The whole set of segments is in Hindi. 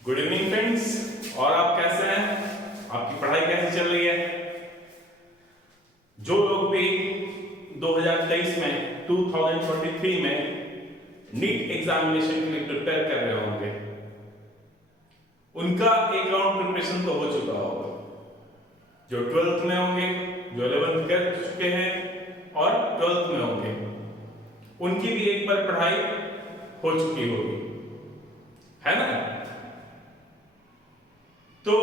Good evening friends. और आप कैसे हैं? आपकी पढ़ाई कैसी चल रही है? जो लोग भी 2023 में 2023 में नीट एग्जामिनेशन के लिए प्रिपेयर कर रहे होंगे, उनका एक राउंड प्रिपरेशन तो हो चुका होगा। जो 12th में होंगे, जो 11th कर चुके हैं और 12th में होंगे, उनकी भी एक बार पढ़ाई हो चुकी होगी, है ना? तो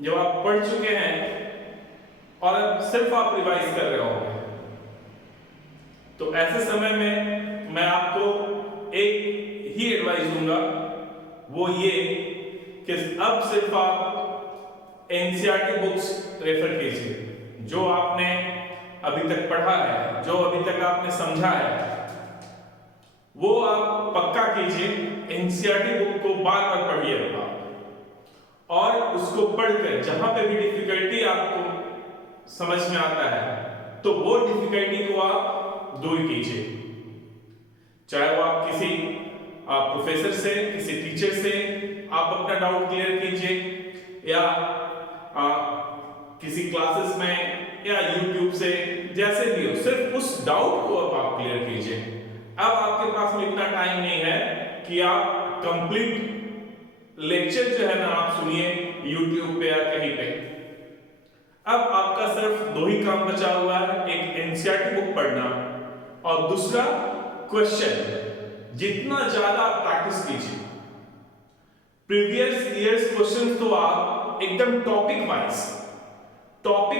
जब आप पढ़ चुके हैं और अब सिर्फ आप रिवाइज कर रहे होंगे, तो ऐसे समय में मैं आपको एक ही एडवाइस दूंगा, वो ये कि अब सिर्फ आप एनसीईआरटी बुक्स रेफर कीजिए। जो आपने अभी तक पढ़ा है, जो अभी तक आपने समझा है, वो आप पक्का कीजिए। एनसीईआरटी बुक को बार बार पढ़िए और उसको पढ़कर जहां पे भी डिफिकल्टी आपको समझ में आता है, तो वो डिफिकल्टी को आप दूर कीजिए। चाहे वो आप किसी प्रोफेसर से, किसी टीचर से आप अपना डाउट क्लियर कीजिए, या किसी क्लासेस में, या यूट्यूब से, जैसे भी हो, सिर्फ उस डाउट को अब आप क्लियर कीजिए। अब आपके पास में इतना टाइम नहीं है कि आप कंप्लीट लेक्चर जो है ना आप सुनिए YouTube पे या कहीं पे। अब आपका सिर्फ दो ही काम बचा हुआ है, एक एनसीईआरटी बुक पढ़ना और दूसरा क्वेश्चन। जितना ज्यादा आप प्रैक्टिस कीजिए, प्रीवियस ईयर्स क्वेश्चन तो आप एकदम टॉपिक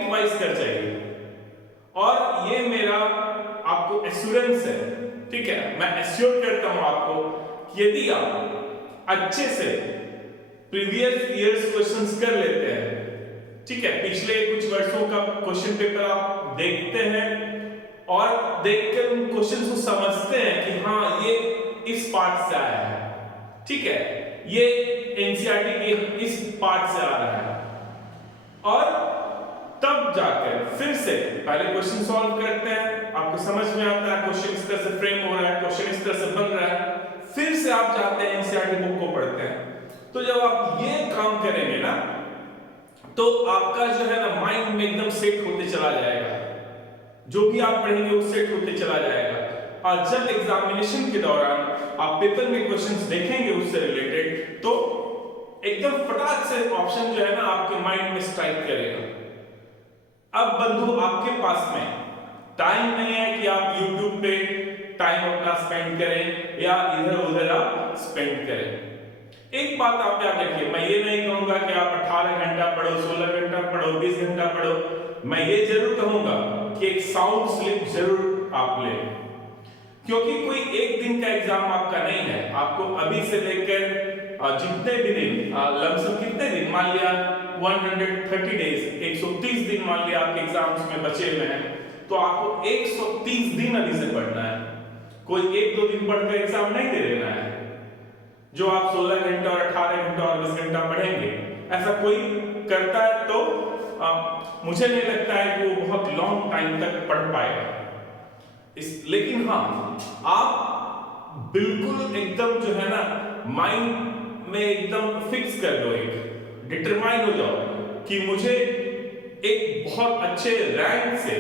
वाइज कर जाइए। और ये मेरा आपको एश्योरेंस है, ठीक है, मैं एश्योर करता हूं आपको कि यदि आप अच्छे से प्रीवियस ईयर्स क्वेश्चंस कर लेते हैं, ठीक है, पिछले कुछ वर्षों का क्वेश्चन पेपर आप देखते हैं और देखकर उन क्वेश्चंस को समझते हैं कि हाँ ये इस पार्ट से आया है, ठीक है, ये एनसीईआरटी के इस पार्ट से आ रहा है, और तब जाकर फिर से पहले क्वेश्चन सॉल्व करते हैं, आपको समझ में आता है क्वेश्चन इस तरह से फ्रेम हो रहा है, क्वेश्चन इस तरह से बन रहा है, फिर से आप जाते हैं एनसीईआरटी बुक को पढ़ते हैं। तो जब आप ये काम करेंगे ना, तो आपका जो है ना माइंड में एकदम सेट होते चला जाएगा, जो भी आप पढ़ेंगे वो सेट होते चला जाएगा। और जब एग्जामिनेशन के दौरान आप पेपर में क्वेश्चंस देखेंगे उससे रिलेटेड, तो एकदम फटाक से ऑप्शन जो है ना आपके माइंड में स्ट्राइक करेगा। अब बंधु आपके पास में टाइम नहीं है कि आप YouTube पे टाइम अपना स्पेंड करें या इधर उधर आप स्पेंड करें। एक बात आप याद रखिए, मैं ये नहीं कहूंगा कि आप 18 घंटा पढ़ो, 16 घंटा पढ़ो, 20 घंटा पढ़ो। मैं ये जरूर कहूंगा कि एक साउंड स्लीप जरूर आप लें, क्योंकि कोई एक दिन का एग्जाम आपका नहीं है। आपको अभी से लेकर जितने भी दिन, लमसम कितने दिन, मान लिया 130 डेज, 130 दिन मान लिया आपके एग्जाम्स में बचे हुए हैं, तो आपको 130 दिन अभी से पढ़ना है। कोई एक दो दिन पढ़कर एग्जाम नहीं दे देना है। जो आप 16 घंटा और 18 घंटा और 20 घंटा पढ़ेंगे, ऐसा कोई करता है तो मुझे नहीं लगता है कि वो बहुत लॉन्ग टाइम तक पढ़ पाएगा। लेकिन हाँ, आप बिल्कुल एकदम जो है ना माइंड में एकदम फिक्स कर लो, एक डिटरमाइन हो जाओ कि मुझे एक बहुत अच्छे रैंक से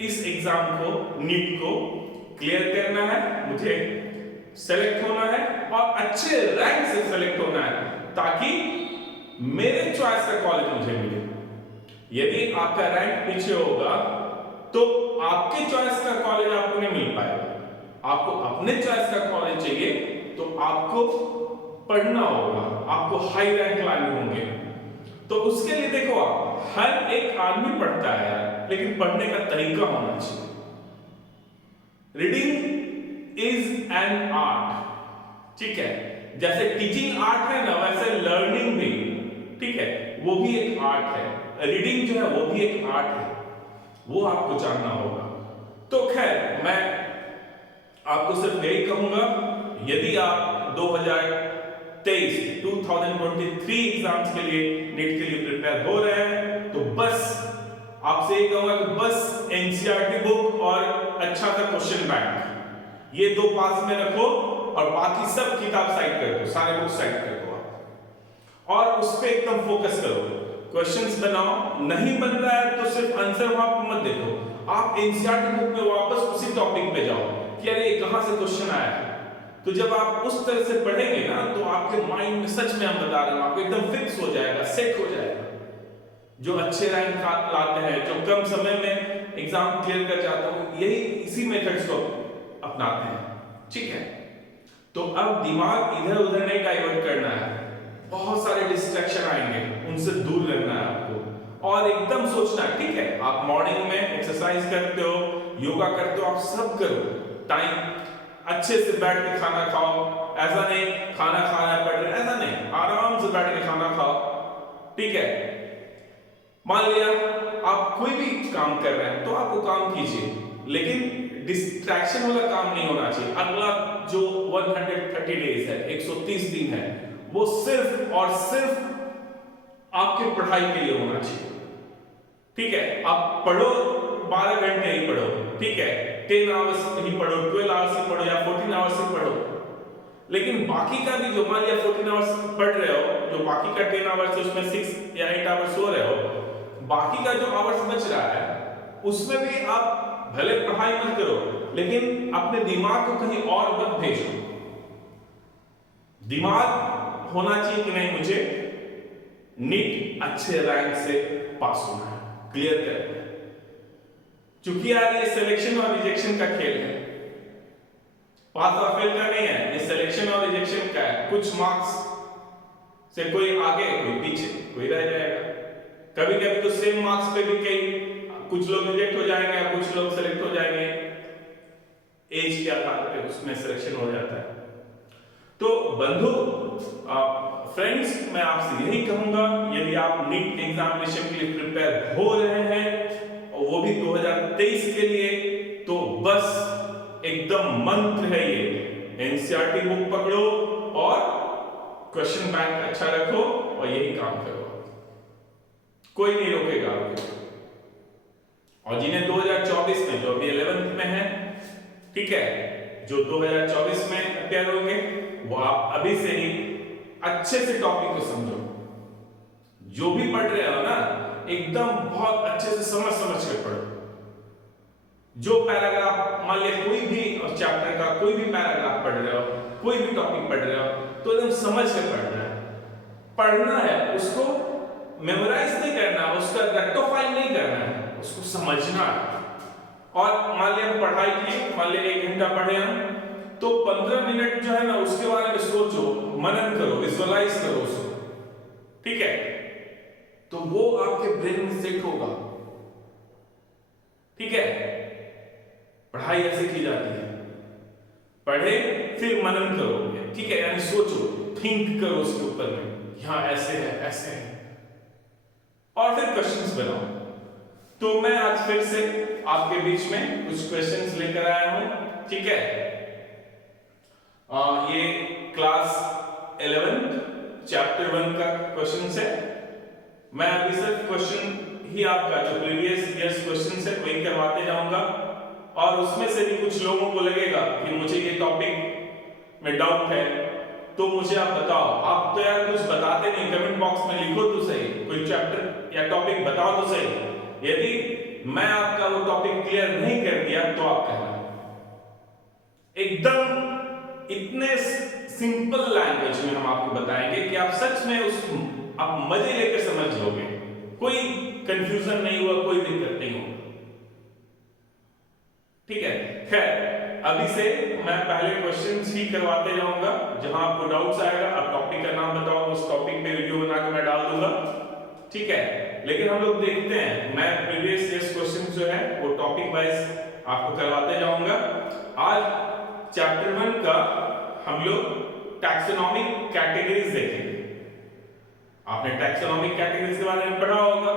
इस एग्जाम को, नीट को क्लियर करना है, मुझे सेलेक्ट होना है और अच्छे रैंक से सेलेक्ट होना है, ताकि मेरे चॉइस का कॉलेज मुझे मिले। यदि आपका रैंक पीछे होगा तो आपके चॉइस का कॉलेज आपको नहीं मिल पाएगा। आपको अपने चॉइस का कॉलेज चाहिए तो आपको पढ़ना होगा, आपको हाई रैंक लाने होंगे। तो उसके लिए देखो, आप हर एक आदमी पढ़ता है यार, लेकिन पढ़ने का तरीका होना चाहिए। रीडिंग इज एन आर्ट, ठीक है, जैसे टीचिंग आर्ट है ना, वैसे लर्निंग भी, ठीक है, वो भी एक आर्ट है। रीडिंग जो है वो भी एक आर्ट है, वो आपको जानना होगा। तो खैर, मैं आपको सिर्फ यही कहूंगा, यदि आप 2023 एग्जाम्स के लिए, नीट के लिए प्रिपेयर हो रहे हैं, तो बस आपसे यही कहूंगा कि बस एनसीईआरटी बुक और अच्छा सा क्वेश्चन बैंक, ये दो पास में रखो और बाकी सब किताब साइड कर दो, सारे बुक साइड कर दो आप। और उस पे एकदम फोकस करो, क्वेश्चंस बनाओ। नहीं बन रहा है तो सिर्फ आंसर वहां पे मत देखो, आप एनसीईआरटी बुक में वापस उसी टॉपिक पे जाओ कि अरे ये कहां से क्वेश्चन आया है। तो जब आप उस तरह से पढ़ेंगे ना तो आपके माइंड में, सच में हम बता रहे हैं आपको, एकदम फिक्स हो जाएगा, सेट हो जाएगा। जो अच्छे रैंक लाते हैं, जो कम समय में एग्जाम क्लियर कर जाते हैं, यही इसी मेथड्स को अपनाते हैं। ठीक है, तो अब दिमाग इधर उधर नहीं डाइवर्ट करना है, बहुत सारे डिस्ट्रैक्शन आएंगे, उनसे दूर रहना है आपको और एकदम सोचना है। ठीक है, आप मॉर्निंग में एक्सरसाइज करते हो, योगा करते हो, आप सब करो, टाइम अच्छे से बैठ के खाना खाओ। ऐसा नहीं खाना खाना पड़ रहा है, ऐसा नहीं, आराम से बैठ के खाना खाओ। ठीक है, मान लिया आप कोई भी काम कर रहे हैं तो आप वो काम कीजिए, लेकिन डिस्ट्रैक्शन वाला काम नहीं होना चाहिए। अगला जो 130 डेज है, 130 दिन है, वो सिर्फ और सिर्फ आपके पढ़ाई के लिए होना चाहिए। ठीक है, आप पढ़ो, 12 घंटे ही पढ़ो, ठीक है, 10 आवर्स ही पढ़ो, 12 आवर्स ही पढ़ो या 14 आवर्स ही पढ़ो, लेकिन बाकी का भी जो मान लिया 14 आवर्स पढ़ रहे हो, जो बाकी का 10 आवर्स उसमें 6 या 8 आवर्स सो रहे हो, बाकी का जो आवर्स बच रहा है उसमें भी आप भले पढ़ाई मत करो, लेकिन अपने दिमाग को कहीं और मत भेजो। दिमाग होना चाहिए कि नहीं, मुझे नीट अच्छे रैंक से पास होना है, क्लियर करना है। चूंकि यार ये सिलेक्शन और रिजेक्शन का खेल है, पास और फेल का नहीं है, ये सिलेक्शन और रिजेक्शन का है। कुछ मार्क्स से कोई आगे कोई पीछे, कोई रह जाएगा। कभी कभी तो सेम मार्क्स पे भी कई, कुछ लोग रिजेक्ट हो जाएंगे, कुछ लोग सेलेक्ट हो जाएंगे, एज के आधार पे उसमें सिलेक्शन हो जाता है। तो बंधु, फ्रेंड्स, मैं आपसे यही कहूंगा, यदि आप नीट एग्जामिनेशन के लिए प्रिपेयर हो रहे हैं और वो भी 2023 के लिए, तो बस एकदम मंत्र है ये, एनसीईआरटी बुक पकड़ो और क्वेश्चन बैंक अच्छा रखो और यही काम करो, कोई नहीं रोकेगा आपको। और जिन्हें 2024 में, जो अभी 11th में है, ठीक है, जो 2024 में अपेयर होंगे, वो आप अभी से ही अच्छे से टॉपिक को समझो। जो भी पढ़ रहे हो ना, एकदम बहुत अच्छे से समझ के पढ़ो। जो पैराग्राफ, मान लिया कोई भी चैप्टर का कोई भी पैराग्राफ पढ़ रहे हो, कोई भी टॉपिक पढ़ रहे हो, तो एकदम समझ के पढ़ना है, उसको मेमोराइज नहीं करना, उसका रेक्टिफाई नहीं करना है, उसको समझना है। और मान लिया पढ़ाई की, मान लिया 1 घंटा पढ़े हम, तो 15 मिनट जो है ना उसके बारे में सोचो, मनन करो, विजुअलाइज करो उसको। ठीक है, तो वो आपके ब्रेन में सेट होगा। ठीक है, पढ़ाई ऐसे की जाती है, पढ़े फिर मनन करो। ठीक है, यानी सोचो, थिंक करो उसके ऊपर में, यहां ऐसे है, ऐसे है, और फिर क्वेश्चंस बनाओ। तो मैं आज फिर से आपके बीच में कुछ क्वेश्चंस लेकर आया हूं। ठीक है, ये क्लास 11 चैप्टर 1 का क्वेश्चन है। मैं अभी सिर्फ क्वेश्चन ही आपका जो प्रीवियस ईयर्स क्वेश्चन है वही करवाते जाऊंगा, और उसमें से भी कुछ लोगों को लगेगा कि मुझे ये टॉपिक में डाउट है, तो मुझे आप बताओ। आप तो यार कुछ बताते नहीं, कमेंट बॉक्स में लिखो तो सही, कोई चैप्टर या टॉपिक बताओ तो सही। यदि मैं आपका वो टॉपिक क्लियर नहीं कर दिया तो आप कहना। एकदम इतने सिंपल लैंग्वेज में हम आपको बताएंगे कि आप सच में उस आप मजे लेकर समझ लोगे, कोई कंफ्यूजन नहीं हुआ, कोई दिक्कत नहीं होगा। ठीक है, खैर अभी से मैं पहले क्वेश्चंस ही करवाते जाऊंगा, जहां आपको डाउट्स आएगा आप टॉपिक का नाम बताओ, उस टॉपिक पे वीडियो बना के मैं डाल दूंगा। ठीक है, लेकिन हम लोग देखते हैं, मैं प्रीवियस ईयर्स क्वेश्चन जो है वो टॉपिक वाइज आपको करवाते जाऊंगा। आज चैप्टर 1 का हम लोग टैक्सोनॉमिक कैटेगरीज देखेंगे। आपने टैक्सोनॉमिक कैटेगरीज के बारे में पढ़ा होगा।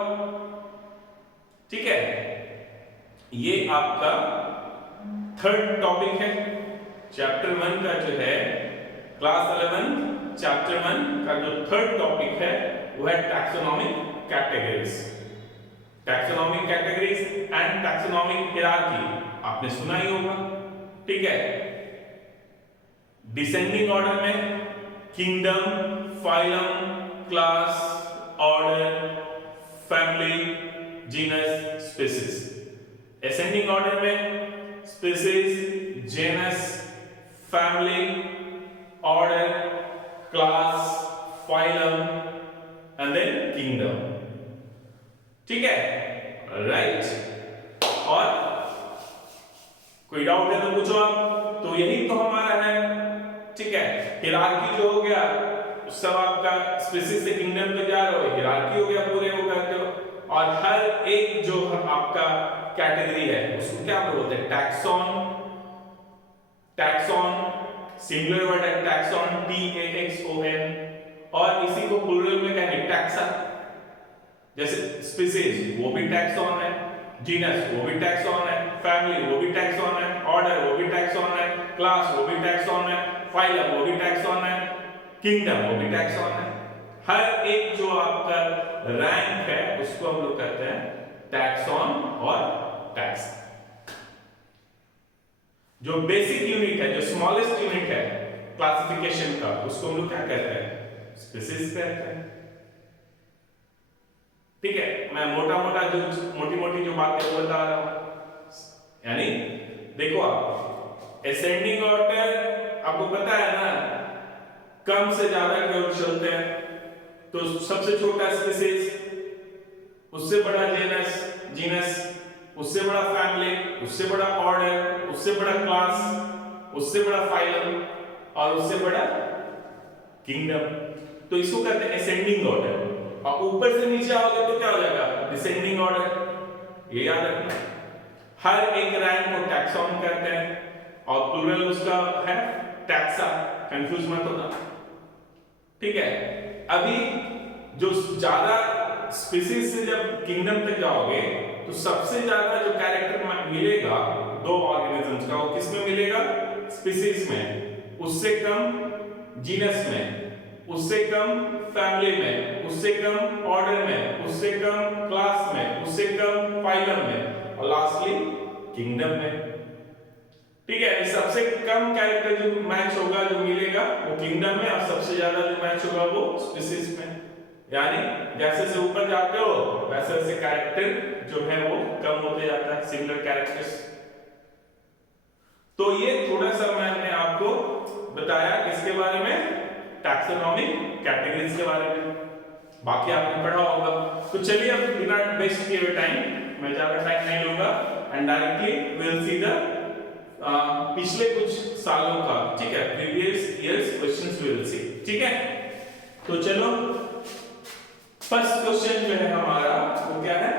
ठीक है, ये आपका 3rd टॉपिक है चैप्टर 1 का, जो है क्लास 11 चैप्टर 1 का जो 3rd टॉपिक है वो है taxonomic categories. Taxonomic categories and taxonomic hierarchy आपने सुना ही होगा। ठीक है, डिसेंडिंग ऑर्डर में kingdom, phylum, class, order, family, genus, species. Ascending order में species, genus, family, order, class, phylum and then kingdom. ठीक है, राइट। और कोई डाउट है तो पूछो आप। तो यही तो हमारा है, ठीक है। हिरार्की जो हो गया सब आपका स्पीसीज से किंगडम पे जा रहे हो, हिरार्की हो गया पूरे वो करते हो। और हर एक जो आपका कैटेगरी है उसको क्या बोलते हैं, टैक्सॉन। टैक्सॉन सिंगुलर वर्ड है टैक्सॉन, TAXON। और इसी को प्लूरल में कहेंगे टैक्सा। जैसे स्पीसीज वो भी टैक्सॉन है, जीनस वो भी टैक्सॉन है, फैमिली वो भी टैक्सॉन है, ऑर्डर वो भी टैक्सॉन है, क्लास वो भी टैक्सॉन है, फाइलम वो भी टैक्सॉन है, किंगडम वो भी टैक्सॉन है। हर एक जो आपका रैंक है उसको हम लोग कहते हैं टैक्सॉन और टैक्स। जो बेसिक यूनिट है, जो स्मॉलेस्ट यूनिट है क्लासिफिकेशन का, उसको हम लोग क्या कहते हैं, स्पीसीज कहते हैं। ठीक है, मैं मोटा मोटा जो मोटी जो बातें बता रहा हूं। यानी देखो आप असेंडिंग ऑर्डर आपको पता है ना, कम से ज्यादा की ओर चलते हैं। तो सबसे छोटा स्पीसीज, उससे बड़ा जीनस, उससे बड़ा फैमिली, उससे बड़ा ऑर्डर, उससे बड़ा क्लास, उससे बड़ा फाइलम और उससे बड़ा किंगडम। तो इसको कहते हैं असेंडिंग ऑर्डर। और ऊपर से नीचे आओगे तो क्या हो जाएगा, डिसेंडिंग ऑर्डर। ये याद रखना, हर एक रैंक को टैक्सॉन कहते हैं और प्लूरल उसका है टैक्सा, कंफ्यूज मत होना। ठीक है, अभी जो ज्यादा स्पीसीज से जब किंगडम तक जाओगे तो सबसे ज्यादा जो कैरेक्टर मिलेगा दो ऑर्गेनिजम्स का, वो किसमें मिलेगा, स्पीसीज में। उससे कम जीनस में, उससे कम फैमिली में, उससे कम ऑर्डर में, उससे कम क्लास में, उससे कम फाइलम में और लास्टली किंगडम में। ठीक है, सबसे कम कैरेक्टर जो मैच होगा, जो मिलेगा वो किंगडम में, और सबसे ज्यादा जो मैच होगा वो स्पीसीज में। यानी जैसे से ऊपर जाते हो वैसे वैसे कैरेक्टर जो है वो कम होते जाता है, सिमिलर कैरेक्टर्स। तो ये थोड़ा सा मैंने आपको बताया किसके बारे में, टैक्सोनॉमिक कैटेगरीज के बारे में। बाकी आपने पढ़ा होगा। तो चलिए अब बिना वेस्ट किए हुए टाइम, मैं ज्यादा टाइम नहीं लूंगा, and directly we will see the पिछले कुछ सालों का, ठीक है, previous years questions we will see. ठीक है, तो चलो फर्स्ट क्वेश्चन जो है हमारा वो क्या है,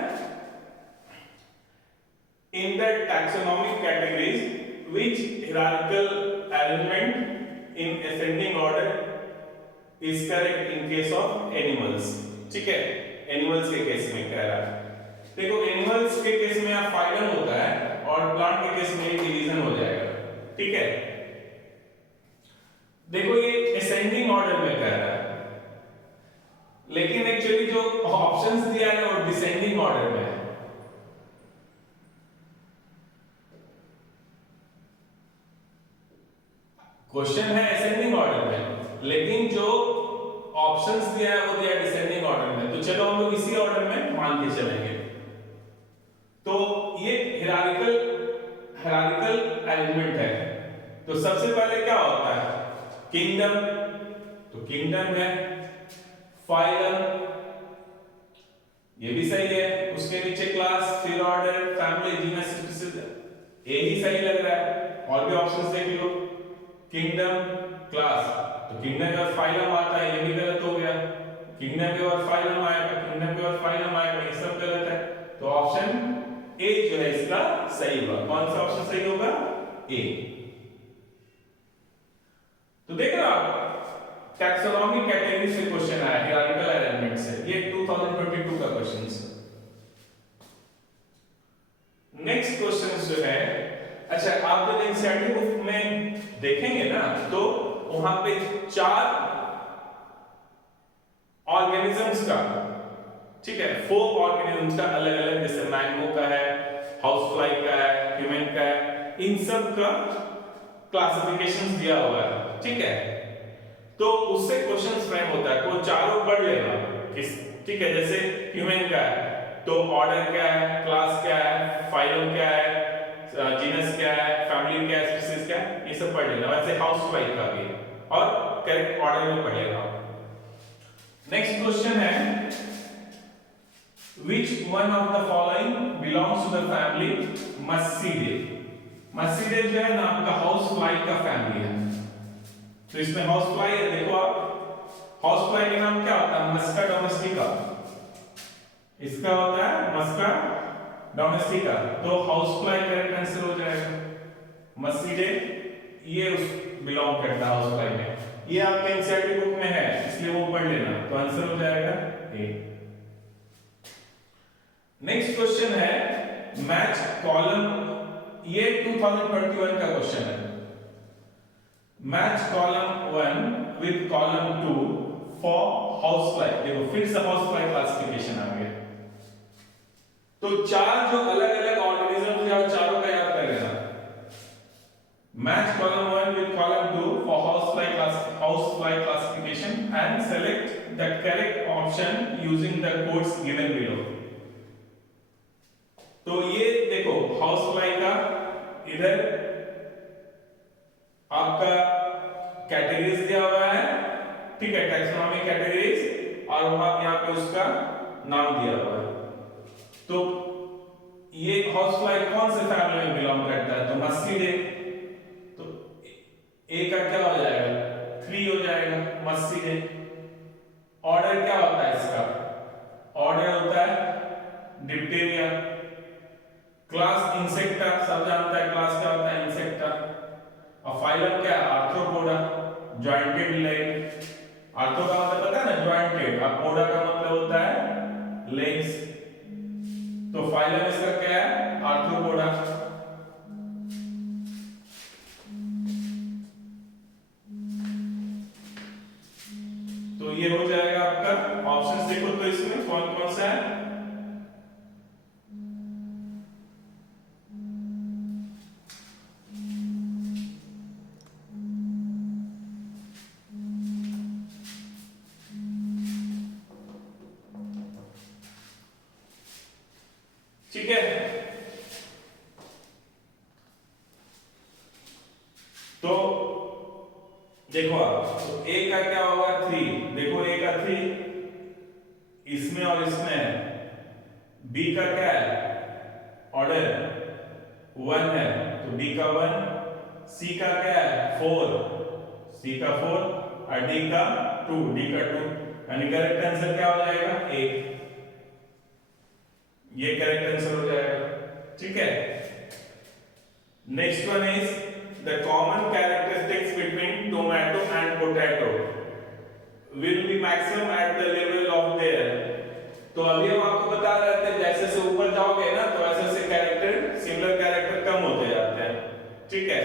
in the taxonomic categories which hierarchical arrangement in ascending order is correct in case of animals। ठीक है, एनिमल्स के केस में कह रहा है। देखो एनिमल्स के केस में आप फाइलम होता है और प्लांट के केस में डिवीजन हो जाएगा। ठीक है, देखो ये असेंडिंग ऑर्डर में कह रहा है, लेकिन एक्चुअली जो ऑप्शंस दिया है वो डिसेंडिंग ऑर्डर में है। क्वेश्चन है असेंडिंग ऑर्डर में, लेकिन जो ऑप्शंस दिया है वो दिया डिसेंडिंग ऑर्डर में। तो चलो हम लोग इसी ऑर्डर में मान के चलेंगे। तो ये हायरार्किकल अरेंजमेंट है। तो सबसे पहले क्या होता है, किंगडम, तो किंगडम है, फाइलम ये भी सही है, उसके नीचे क्लास, फिर ऑर्डर, फैमिली, जीनस, स्पीसीज, यही सही लग रहा है। और भी ऑप्शंस देख लो, किंगडम, क्लास, तो किंगडम का फाइलम आता है, ये भी गलत हो गया। किंगडम के बाद फाइलम आएगा, किंगडम के बाद फाइलम आएगा, ये सब गलत है। तो ऑप्शन ए जो है इसका सही होगा। कौन सा ऑप्शन सही होगा, ए। तो देख रहे हो आप, टैक्सोनॉमिक कैटेगरी से क्वेश्चन आया, हायरार्किकल अरेंजमेंट से, ये 2022 का क्वेश्चन है। नेक्स्ट क्वेश्चन जो है, अच्छा आप जब एनसीईआरटी बुक में देखेंगे ना तो वहां पे 4 ऑर्गेनिजम्स का, ठीक है, 4 ऑर्गेनिजम्स का अलग अलग, जैसे मैंगो का है, हाउस फ्लाई का है, ह्यूमन का है, इन सब का क्लासिफिकेशन दिया हुआ है। ठीक है, तो उससे क्वेश्चन फ्रेम होता है, वो चारों पढ़ लेना। ठीक है, जैसे ह्यूमन का है तो ऑर्डर क्या है, क्लास क्या है, फाइलम क्या है, जीनस क्या है, फैमिली क्या है, स्पीशीज क्या है, ये सब पढ़ लेना। वैसे हाउसवाइफ का भी और करेक्ट ऑर्डर में पढ़ लेना। नेक्स्ट क्वेश्चन है which one of the following belongs to the family Massidae। Massidae जो है ना आपका हाउस फ्लाई का फैमिली है। तो इसमें हाउस फ्लाई है, देखो आप हाउस फ्लाई का नाम क्या होता है, मस्का डोमेस्टिका। इसका होता है मस्का डोमेस्टिका। तो हाउस फ्लाई करेक्ट आंसर हो जाएगा। मस्सीडे ये उस बिलोंग करता है हाउस फ्लाई में। ये आपके एनसीईआरटी बुक में है इसलिए वो पढ़ लेना, तो आंसर हो जाएगा ए। नेक्स्ट क्वेश्चन है मैच कॉलम, ये 2021 का क्वेश्चन है। Match column 1 with column 2 for house fly. देखो फिर से हाउस फ्लाई क्लासिफिकेशन आ गया। तो चार जो अलग अलग ऑर्गेनिज्म थे और चारों का याद कर लेना। Match column 1 with column 2 for house fly classification and select the correct option using the codes given below. तो ये देखो हाउस फ्लाई का इधर आपका कैटेगरीज दिया हुआ है, ठीक है, टैक्सोनॉमी कैटेगरीज, और वहां यहाँ पे उसका नाम दिया हुआ है। तो ये हाउस फ्लाई कौन से फैमिली में बिलोंग करता है, तो मस्सीडे। तो ए का क्या हो जाएगा, 3 हो जाएगा मस्सीडे। ऑर्डर क्या होता है इसका, ऑर्डर होता है डिप्टेरिया। क्लास इंसेक्टा, सब जानता है क्लास क्या होता है, इंसेक्टा। और फाइलम क्या है, आर्थ्रोपोडा, जॉइंटेड लेग। आर्थो का मतलब पता है ना, जॉइंटेड। अब पोडा का मतलब होता है लेग्स। तो फाइलम इसका क्या है, आर्थ्रोपोडा। तो ये हो जाएगा आपका ऑप्शन। देखो तो इसमें कौन कौन सा है, ठीक है। तो देखो आप, तो ए का क्या होगा, 3। देखो ए का 3 इसमें और इसमें है। बी का क्या है, ऑर्डर 1 है, तो डी का 1। सी का क्या है, 4, सी का 4, और डी का 2, डी का 2। यानी करेक्ट आंसर क्या हो जाएगा, ए। ये करेक्ट आंसर हो जाएगा, ठीक है। Next one is the common characteristics between tomato and potato will be maximum at the level of their. तो अभी हम आपको बता रहे थे जैसे से ऊपर जाओगे ना तो वैसे से कैरेक्टर, सिमिलर कैरेक्टर कम होते जाते हैं, ठीक है।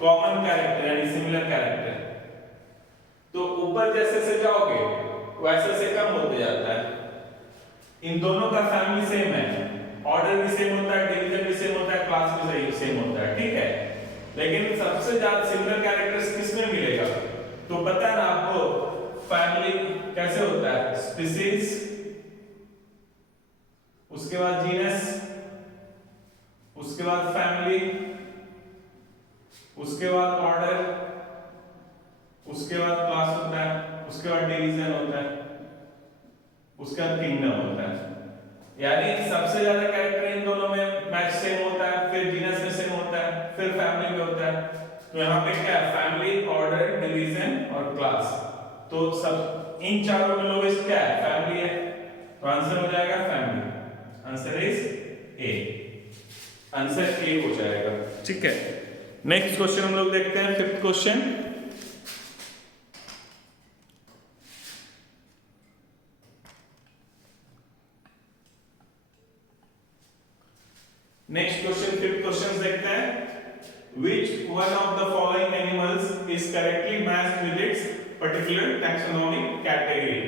कॉमन कैरेक्टर यानी सिमिलर कैरेक्टर, तो ऊपर जैसे से जाओगे वैसे से कम होते जाता है। इन दोनों का फैमिली सेम है, ऑर्डर भी सेम होता है, डिवीजन भी सेम होता है, क्लास भी सेम होता है, ठीक है। लेकिन सबसे ज्यादा सिमिलर कैरेक्टर्स किसमें मिलेगा, तो पता है ना आपको, फैमिली कैसे होता है, स्पीशीज, उसके बाद जीनस, उसके बाद फैमिली, उसके बाद ऑर्डर, उसके बाद क्लास होता है, उसके बाद डिवीजन होता है, उसका किंगडम होता है। यानी सबसे ज्यादा कैरेक्टर इन दोनों में मैच सेम होता है, फिर जीनस में सेम होता है, फिर फैमिली में होता है। तो यहाँ पे क्या है, फैमिली, ऑर्डर, डिवीजन और क्लास। तो सब इन चारों में लोवेस्ट क्या है, फैमिली है, तो आंसर हो जाएगा family. Answer is a, answer A हो जाएगा, ठीक है। नेक्स्ट क्वेश्चन हम लोग देखते हैं, 5th question. Next question, 5th question देखते हैं। Which one of the following animals is correctly matched with its particular taxonomic category?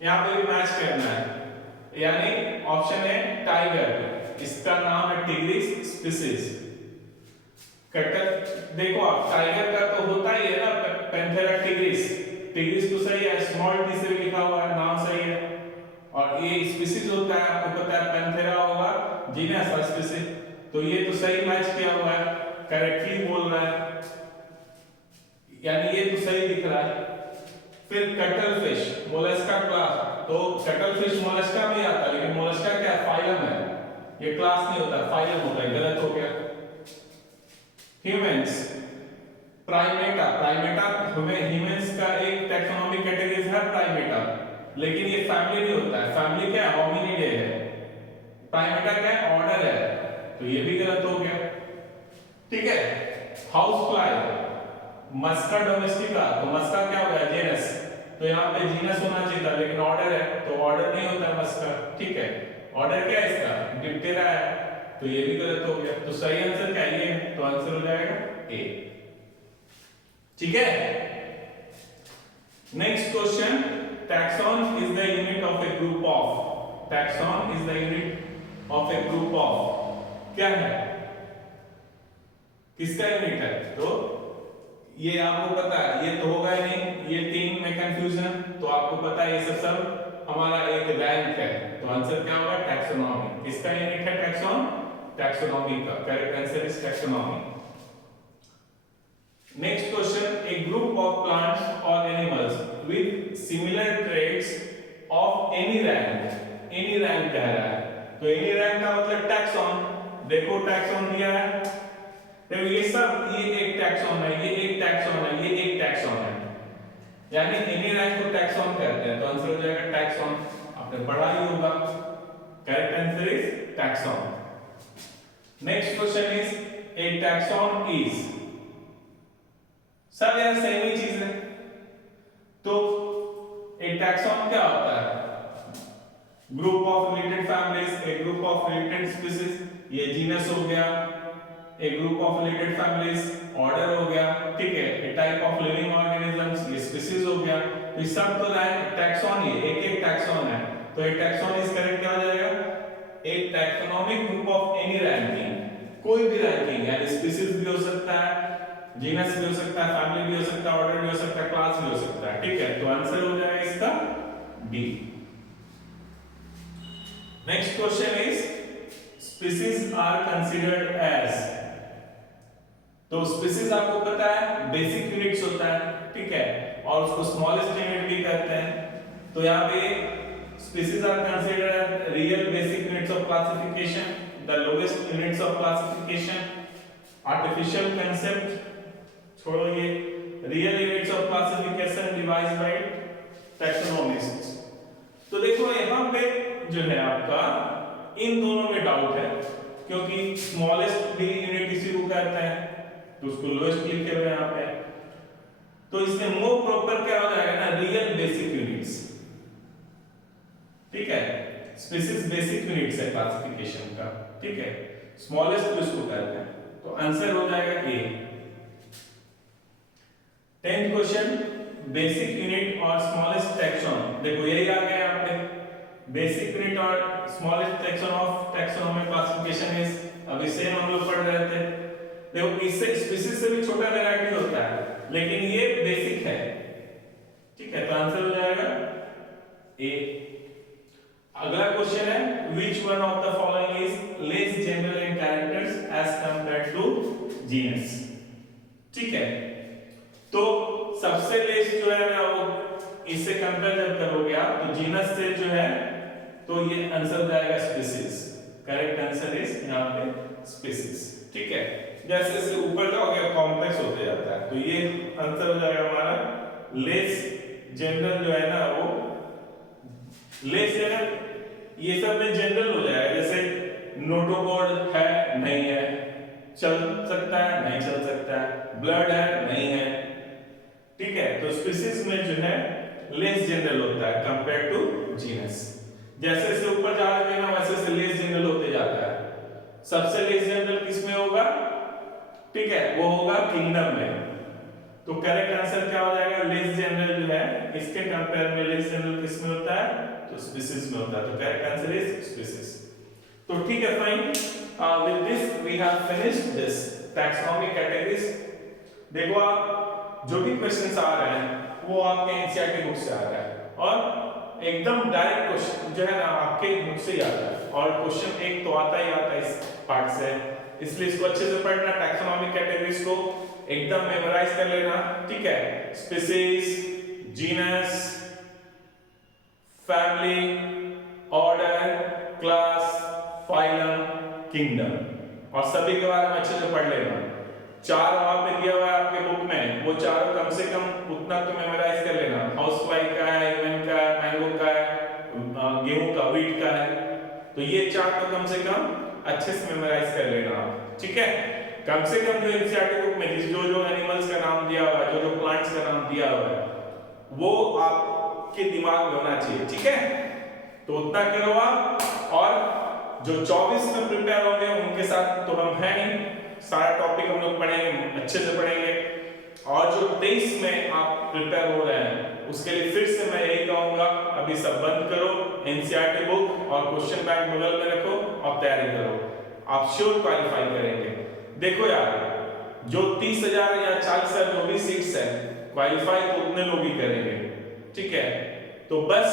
यहाँ पे भी मैच करना है, यानी ऑप्शन है टाइगर, इसका नाम है टिग्रिस स्पीसीज। कटक देखो आप, टाइगर का तो होता ही है ना पैंथेरा टिग्रिस, टिग्रिस तो सही है, स्मॉल टी से भी लिखा हुआ है, नाम सही है। और ये स्पीसीज होता है, आपको पता है पैंथेरा होगा जीनस और स्पीसीज, तो ये तो सही मैच किया हुआ है, करेक्टली बोल रहा है, यानी ये तो सही दिख रहा है। फिर कटल फिश मोलस्का क्लास, तो कटल फिश मोलस्का में आता है, लेकिन मोलस्का क्या फाइलम है, ये क्लास नहीं होता, फाइलम होता है, गलत हो गया। ह्यूमंस, प्राइमेटा, प्राइमेटा ह्यूमंस का एक टैक्सोनॉमिक कैटेगरी है प्राइमेटा, लेकिन ये फैमिली नहीं होता है, फैमिली क्या है, होमिनिडे है, प्राइमेटा क्या है, ऑर्डर है, तो ये भी गलत हो गया। ठीक है, हाउस फ्लाई मस्का डोमेस्टिका, तो मस्का क्या हो गया, जेनस, तो यहाँ पे जीनस होना चाहिए था, लेकिन ऑर्डर है, तो ऑर्डर नहीं होता मस्का। ठीक है, ऑर्डर क्या है इसका, डिप्टेरा है, तो ये भी गलत हो गया। तो सही आंसर क्या है, तो आंसर हो जाएगा ए। ठीक है, next question, taxon is the unit of A group of, taxon is the unit of A group of, क्या है, किसका यूनिट है, तो ये आपको पता है, ये तो होगा ही नहीं, ये तीन में कंफ्यूजन, तो आपको पता है ये सब हमारा एक रैंक है, तो आंसर क्या होगा, टैक्सोनॉमी, किसका यूनिट है, टैक्सॉन, टैक्सोनॉमी का, correct answer is taxonomy. Next question, a group of plants और animals with similar traits of any rank कह रहा है, तो एनी रैंक का मतलब टैक्सॉन, देखो टैक्सॉन दिया है, देखो ये सब, ये एक टैक्सॉन है, ये एक टैक्सॉन है, ये एक टैक्सॉन है, यानी एनी रैंक को टैक्सॉन कहते हैं, तो आंसर हो जाएगा टैक्सॉन, आपने पढ़ा ही होगा, correct answer is taxon. Next question is a taxon is, सब यार सेम ही चीज है, तो ए टैक्सॉन क्या होता है, group of related families, a group of related species, ये जीनस हो गया, a group of related families, order हो गया, ठीक है, a type of living organisms, ये स्पीशीज हो गया, तो सब तो टैक्सॉन ही एक एक टैक्सॉन है, तो ए टैक्सॉन इज करेक्ट क्या हो जाएगा, एक taxonomic group of any ranking, कोई भी रैंकिंग, यानी स्पीशीज भी हो सकता है, जीनस भी हो सकता है, फैमिली भी हो सकता है, ऑर्डर भी हो सकता है, क्लास भी हो सकता है, ठीक है, तो आंसर हो जाएगा इसका D. Next question is species are considered as, तो स्पीशीज आपको पता है बेसिक यूनिट्स होता है, ठीक है, और उसको स्मॉलेस्ट यूनिट भी कहते हैं, तो यहाँ पे species are considered real basic units of classification, the lowest units of classification, artificial concept छोड़ो, ये real units of classification divide by taxonomists. तो देखो यहाँ पे जो है आपका इन दोनों में डाउट है, क्योंकि स्मॉलेस्ट भी यूनिट इसी को कहते हैं, तो उसको लोएस्ट लिखे हुए यहाँ पे, तो इसमें मोर प्रॉपर क्या हो जाएगा ना, रियल बेसिक यूनिट्स, ठीक है, स्पीशीज बेसिक यूनिट्स है क्लासिफिकेशन का, ठीक है, स्मॉलेस्ट भी उसको कहते हैं, तो आंसर हो जाएगा ए। 10th क्वेश्चन, बेसिक यूनिट और स्मॉलेस्ट टैक्सॉन, देखो यही आ गया यहाँ पे, बेसिक यूनिट और smallest taxon of taxonomic classification is, अभी सेम हम लोग पढ़ रहे थे, देखो इससे स्पीशीज से भी छोटा वैरायटी होता है, लेकिन ये बेसिक है, ठीक है, तो आंसर हो जाएगा ए। अगला क्वेश्चन है, which one of the following is less general in characters as compared to genus, ठीक है, तो सबसे लेस जो है ना वो इससे कंपेयर जब करोगे आप, तो जीनस से जो है, तो ये आंसर हो जाएगा स्पीशीज, करेक्ट आंसर इज यहाँ पे स्पीशीज, ठीक है, जैसे जैसे ऊपर जाओगे कॉम्प्लेक्स होते जाता है, तो ये आंसर हो जाएगा हमारा लेस जनरल जो है ना, वो लेस जनरल, ये सब में जनरल हो जाएगा, जैसे नोटोकॉर्ड है नहीं है, चल सकता है नहीं चल सकता है, ब्लड है नहीं है, ठीक है, तो स्पीशीज में जो है लेस जनरल होता है कंपेयर टू जीनस, जैसे जैसे ऊपर जाओगे ना वैसे वैसे लेस जनरल होते जाता है, सबसे लेस जनरल किसमें होगा, ठीक है, वो होगा किंगडम में, तो करेक्ट आंसर क्या हो जाएगा, लेस जनरल जो है इसके कंपेयर में लेस जनरल किसमें होता है, तो स्पीशीज में होता है, तो करेक्ट आंसर इज स्पीशीज। तो ठीक है fine, with this we have finished this taxonomic categories. देखो आप जो भी क्वेश्चंस आ रहे हैं वो आपके एनसीईआरटी बुक से आ रहा है और एकदम डायरेक्ट क्वेश्चन जो है ना आपके बुक से ही आता है और क्वेश्चन एक तो आता ही आता है इस पार्ट से, इसलिए इसको अच्छे से पढ़ना। टैक्सोनॉमिक कैटेगरीज को एकदम मेमोराइज कर लेना, ठीक है। Species, genus, family, order, class, phylum, kingdom, और सभी के बारे में अच्छे से पढ़ लेना। चार वहां पे दिया हुआ है आपके बुक में, वो चारों कम से कम उतना तो मेमोराइज कर लेना। हाउस फ्लाई का है, इवन का है, मैंगो का है, गेहूं का, व्हीट का है, तो ये चार तो कम से कम अच्छे से मेमोराइज कर लेना आप, ठीक है। कम से कम जो एनसीईआरटी बुक में जो जो एनिमल्स का नाम दिया हुआ है, जो जो प्लांट्स का नाम दिया हुआ है, वो आपके दिमाग में होना चाहिए, ठीक है। तो उतना करो आप, और जो 24 में प्रिपेयर होंगे उनके साथ तो हम हैं ही, सारा टॉपिक हम लोग पढ़ेंगे, अच्छे से पढ़ेंगे। और जो 23 में आप प्रिपेयर हो रहे हैं उसके लिए फिर से मैं यही कहूंगा, अभी सब बंद करो, एनसीईआरटी बुक और क्वेश्चन बैंक बगल में रखो और तैयारी करो, आप श्योर क्वालिफाई करेंगे। देखो यार, जो 30,000 या 40,000 जो भी सीट्स है, क्वालिफाई तो उतने लोग ही करेंगे, ठीक है। तो बस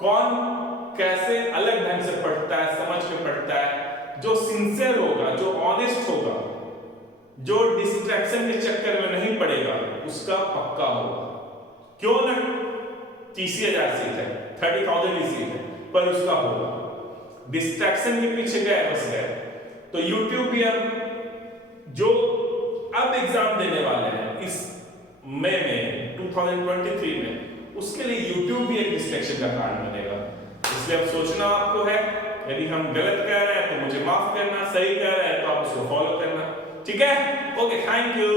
कौन कैसे अलग ढंग से पढ़ता है, समझ के पढ़ता है, जो सिंसियर होगा, जो ऑनेस्ट होगा, जो डिस्ट्रैक्शन के चक्कर में नहीं पड़ेगा, उसका पक्का होगा। क्यों ना 30,000 सीट है, 30,000 ही सीट है, पर उसका होगा। डिस्ट्रैक्शन के पीछे गए बस गए। तो YouTube भी अब जो अब एग्जाम देने वाले हैं इस मई में 2023 में, उसके लिए YouTube भी एक डिस्ट्रैक्शन का कारण बनेगा। इसलिए अब सोचना आपको है, यदि हम गलत कह रहे हैं तो मुझे माफ करना, सही कह रहे हैं तो आप उसको फॉलो करना, ठीक है। Okay, thank you.